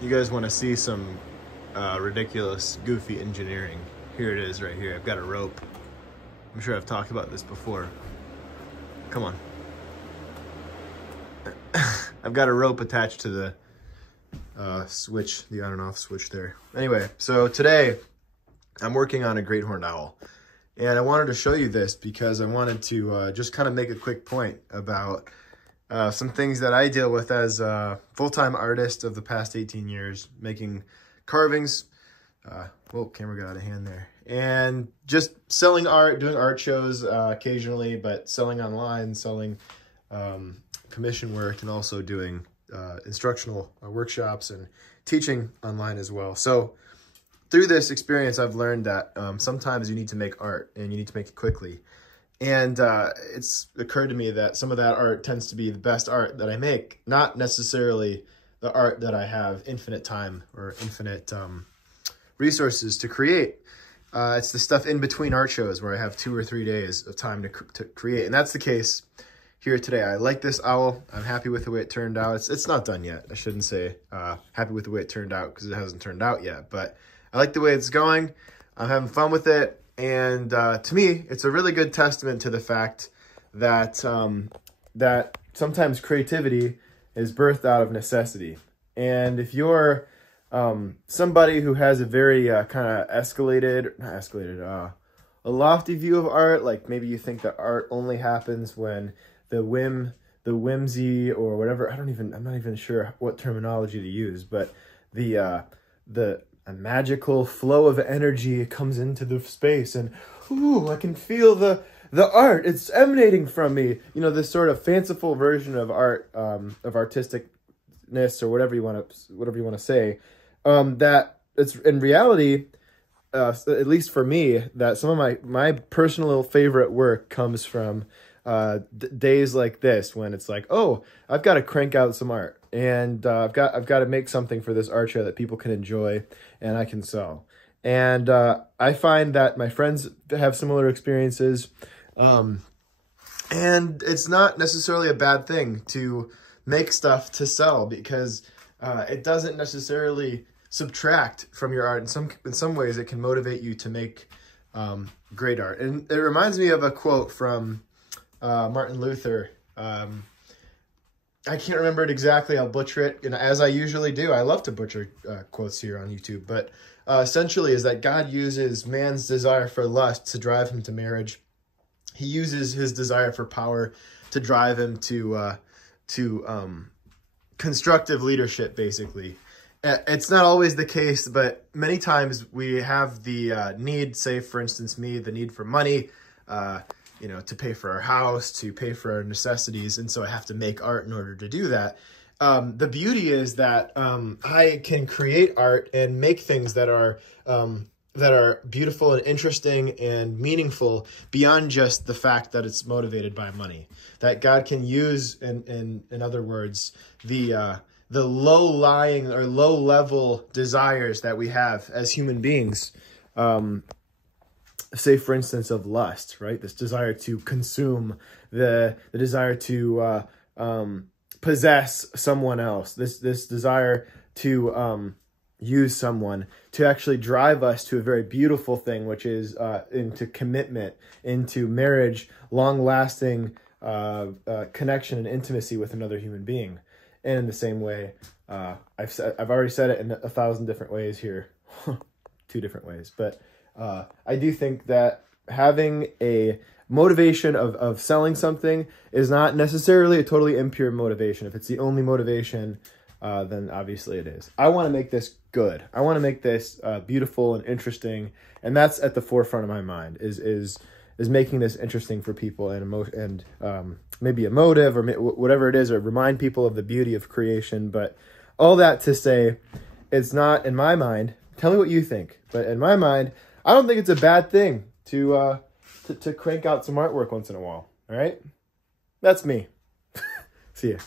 You guys want to see some ridiculous, goofy engineering? Here it is right here. I've got a rope. I'm sure I've talked about this before. Come on. I've got a rope attached to the switch, the on and off switch there. Anyway, so today I'm working on a great horned owl. And I wanted to show you this because I wanted to just kind of make a quick point about some things that I deal with as a full-time artist of the past 18 years, making carvings. Whoa, camera got out of hand there. And just selling art, doing art shows occasionally, but selling online, selling commission work, and also doing instructional workshops and teaching online as well. So through this experience, I've learned that sometimes you need to make art and you need to make it quickly. And it's occurred to me that some of that art tends to be the best art that I make, not necessarily the art that I have infinite time or infinite resources to create. It's the stuff in between art shows where I have 2 or 3 days of time to create. And that's the case here today. I like this owl. I'm happy with the way it turned out. It's not done yet. I shouldn't say happy with the way it turned out because it hasn't turned out yet. But I like the way it's going. I'm having fun with it. And to me, it's a really good testament to the fact that that sometimes creativity is birthed out of necessity. And if you're somebody who has a very kind of a lofty view of art, like maybe you think that art only happens when the whimsy or whatever, I'm not even sure what terminology to use, but a magical flow of energy comes into the space and ooh, I can feel the art, it's emanating from me. You know, this sort of fanciful version of art, of artisticness or whatever you want to say, that it's in reality, at least for me, that some of my personal favorite work comes from days like this when it's like, oh, I've got to crank out some art. And I've got to make something for this art show that people can enjoy and I can sell. And I find that my friends have similar experiences. And it's not necessarily a bad thing to make stuff to sell because it doesn't necessarily subtract from your art. In some ways, it can motivate you to make great art. And it reminds me of a quote from Martin Luther. I can't remember it exactly. I'll butcher it, and as I usually do. I love to butcher quotes here on YouTube, but essentially is that God uses man's desire for lust to drive him to marriage. He uses his desire for power to drive him to constructive leadership, basically. It's not always the case, but many times we have the need, say, for instance, me, the need for money, you know, to pay for our house, to pay for our necessities. And so I have to make art in order to do that. The beauty is that I can create art and make things that are beautiful and interesting and meaningful beyond just the fact that it's motivated by money. That God can use, in other words, the low-lying or low-level desires that we have as human beings, say, for instance, of lust, right? This desire to consume, the desire to possess someone else, this desire to use someone, to actually drive us to a very beautiful thing, which is into commitment, into marriage, long-lasting connection and intimacy with another human being. And in the same way, I've already said it in 1,000 different ways here, 2 different ways, but I do think that having a motivation of selling something is not necessarily a totally impure motivation. If it's the only motivation, then obviously it is. I want to make this good. I want to make this beautiful and interesting, and that's at the forefront of my mind. Is making this interesting for people and maybe emotive or whatever it is, or remind people of the beauty of creation. But all that to say, it's not in my mind. Tell me what you think, but in my mind, I don't think it's a bad thing to crank out some artwork once in a while. All right, that's me. See ya.